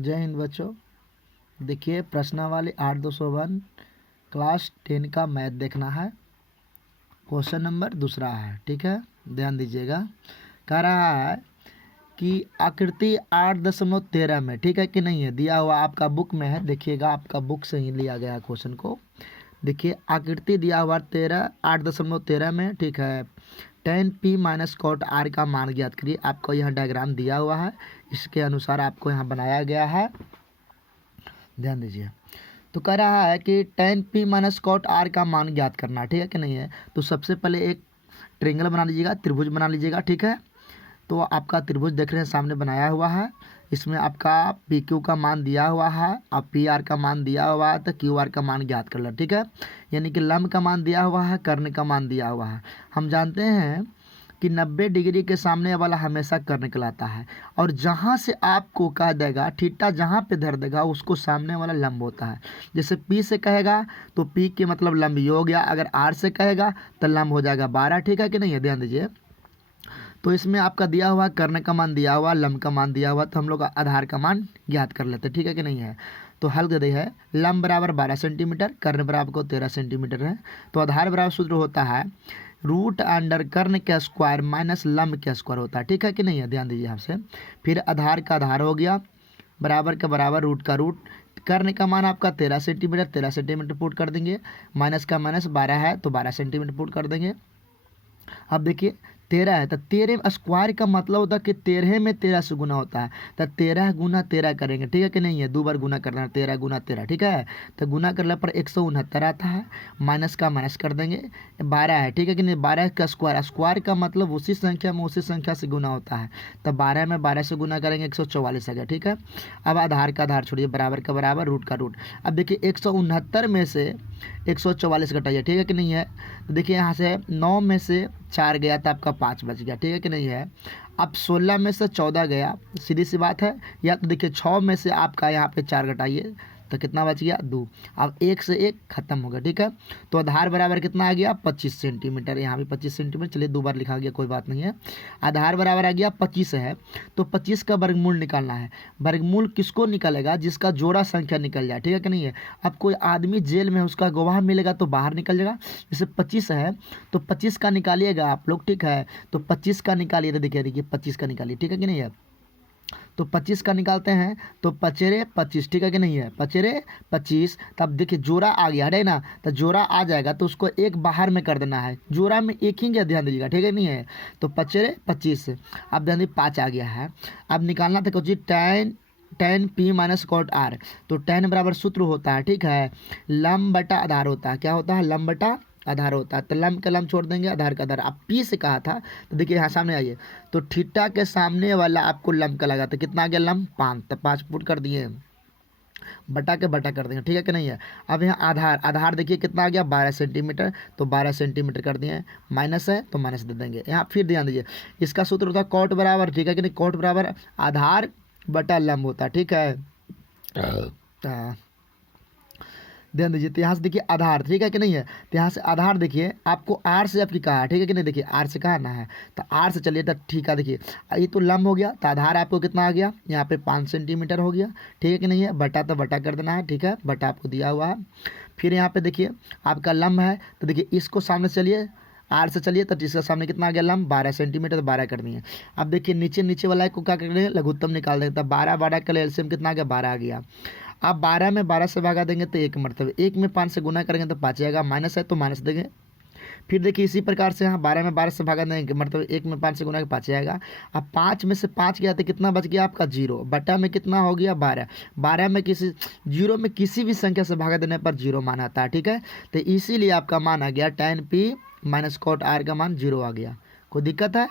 जय हिंद बच्चों। देखिए प्रश्नावली 8-201 क्लास 10 का मैथ देखना है। क्वेश्चन नंबर दूसरा है, ठीक है, ध्यान दीजिएगा। कह रहा है कि आकृति 8.13 में, ठीक है कि नहीं है, दिया हुआ आपका बुक में है, देखिएगा आपका बुक से ही लिया गया क्वेश्चन को। देखिए आकृति दिया हुआ 8.13 में, ठीक है, tan p minus cot r का मान ज्ञात करिए। आपको यहाँ डायग्राम दिया हुआ है, इसके अनुसार आपको यहाँ बनाया गया है, ध्यान दीजिए। तो कह रहा है कि tan p minus cot r का मान ज्ञात करना, ठीक है कि नहीं है। तो सबसे पहले एक ट्रेंगल बना लीजिएगा, त्रिभुज बना लीजिएगा, ठीक है। तो आपका त्रिभुज देख रहे हैं सामने बनाया हुआ है, इसमें आपका पी क्यू का मान दिया हुआ है और पी आर का मान दिया हुआ है, तो क्यू आर का मान ज्ञात कर लो, ठीक है। यानी कि लंब का मान दिया हुआ है, कर्ण का मान दिया हुआ है। हम जानते हैं कि 90 डिग्री के सामने वाला हमेशा कर्ण कहलाता है, और जहाँ से आपको कह देगा थीटा जहाँ पे धर देगा उसको सामने वाला लंब होता है। जैसे पी से कहेगा तो पी के मतलब लंब ये हो गया, अगर आर से कहेगा तो लंब हो जाएगा 12, ठीक है कि नहीं है, ध्यान दीजिए। तो इसमें आपका दिया हुआ कर्ण का मान दिया हुआ, लंब का मान दिया हुआ, तो हम लोग आधार का मान ज्ञात कर लेते हैं, ठीक है कि नहीं है। तो हल दे दी है, लंब बराबर 12 सेंटीमीटर, कर्ण बराबर को 13 सेंटीमीटर है। तो आधार बराबर सूत्र होता है रूट अंडर कर्ण का स्क्वायर माइनस लंब का स्क्वायर होता है, ठीक है कि नहीं है, ध्यान दीजिए आपसे। फिर आधार का आधार हो गया, बराबर का बराबर, रूट का रूट, कर्ण का मान आपका 13 सेंटीमीटर, 13 सेंटीमीटर पुट कर देंगे, माइनस का माइनस 12 है तो 12 सेंटीमीटर पुट कर देंगे। अब देखिए 13 है तो 13 स्क्वायर का मतलब होता है कि 13 में 13 से गुना होता है, तो 13 गुना 13 करेंगे, ठीक है कि नहीं है, 2 बार गुना करना है, 13 गुना 13, ठीक है। तो गुना करने पर 169 आता है, माइनस का माइनस कर देंगे, 12 है, ठीक है कि नहीं, 12 का स्क्वायर, स्क्वायर का मतलब उसी संख्या में उसी संख्या से गुना होता है, तो 12 में 12 से गुना करेंगे 144 आ गया, ठीक है। अब आधार का आधार छोड़िए, बराबर का बराबर, रूट का रूट। अब देखिए 169 में से 144 घटाइए, ठीक है कि नहीं है। तो देखिए यहाँ से 9 में से 4 गया तो आपका 5 बच गया, ठीक है कि नहीं है। अब 16 में से 14 गया, सीधी सी बात है, या तो देखिए 6 में से आपका यहाँ पे 4 घटाइए तो कितना बच गया 2। अब 1 से 1 खत्म हो गया, ठीक है। तो आधार बराबर कितना आ गया 25 सेंटीमीटर, यहाँ भी 25 सेंटीमीटर, चलिए 2 बार लिखा गया, कोई बात नहीं है। आधार बराबर आ गया 25 है, तो 25 का वर्गमूल निकालना है। वर्गमूल किसको निकालेगा, जिसका जोड़ा संख्या निकल जाए, ठीक है कि नहीं है। अब कोई आदमी जेल में, उसका गवाह मिलेगा तो बाहर निकल जाएगा। जैसे 25 है तो 25 का निकालिएगा आप लोग, ठीक है। तो 25 का निकालिए, तो देखिए 25 का निकालिए, ठीक है कि नहीं है। तो 25 का निकालते हैं तो पचेरे 25, ठीक है कि नहीं है, पचेरे 25। तब देखिए जोड़ा आ गया है ना, तो जोड़ा आ जाएगा तो उसको एक बाहर में कर देना है, जोड़ा में एक ही गया, ध्यान दीजिएगा, ठीक है नहीं है। तो पचेरे 25, अब ध्यान दीजिए 5 आ गया है। अब निकालना था कुछ tan p minus cot r। तो tan बराबर सूत्र होता है, ठीक है, लंब बटा आधार होता है, क्या होता है, लंब बटा आधार होता है। तो लंब का लंब छोड़ देंगे, आधार का आधार। अब पी से कहा था तो देखिए यहाँ सामने आइए, तो थीटा के सामने वाला आपको लंब का लगा, तो कितना आ गया लंब 5, तो 5 पुट कर दिए, बटा के बटा कर देंगे, ठीक है कि नहीं है। अब यहाँ आधार, आधार देखिए कितना आ गया 12 सेंटीमीटर, तो 12 सेंटीमीटर कर दिए, माइनस है तो माइनस दे देंगे। यहाँ फिर ध्यान दीजिए, इसका सूत्र होता है कॉट बराबर, ठीक है कि नहीं, कॉट बराबर आधार बटा लंब होता है, ठीक है। ध्यान दीजिए, तो यहाँ से देखिए आधार, ठीक है कि नहीं है। तो यहाँ से आधार देखिए आपको आर से आपकी कहा है, ठीक है कि नहीं, देखिए आर से कहा ना है, तो आर से चलिए, तो ठीक है। देखिए ये तो लंब हो गया, तो आधार आपको कितना आ गया, यहाँ पे 5 सेंटीमीटर हो गया, ठीक है कि नहीं है। बटा तो बटा कर देना है, ठीक है, बटा आपको दिया हुआ है। फिर यहाँ पे देखिए आपका लंब है, तो देखिए इसको सामने चलिए, आर से चलिए, तो इसका सामने कितना आ गया लंब 12 सेंटीमीटर, तो 12 कर दिए। अब देखिए नीचे वाला को क्या करेंगे, लघुत्तम निकाल देंगे, तो 12 का एलसीएम कितना आ गया 12 आ गया। अब 12 में 12 से भागा देंगे तो 1 मरतबे, 1 में 5 से गुना करेंगे तो 5 आएगा, माइनस है तो माइनस देंगे। फिर देखिए इसी प्रकार से यहाँ 12 में 12 से भागा देंगे, मतलब 1 में 5 से गुना के 5 आएगा। अब 5 में से 5 गया तो कितना बच गया आपका 0, बटा में कितना हो गया 12, 12 में किसी 0 में किसी भी संख्या से भागा देने पर 0 मान आता है, ठीक है। तो इसीलिए आपका मान आ गया tan p minus cot r का मान 0 आ गया। कोई दिक्कत है।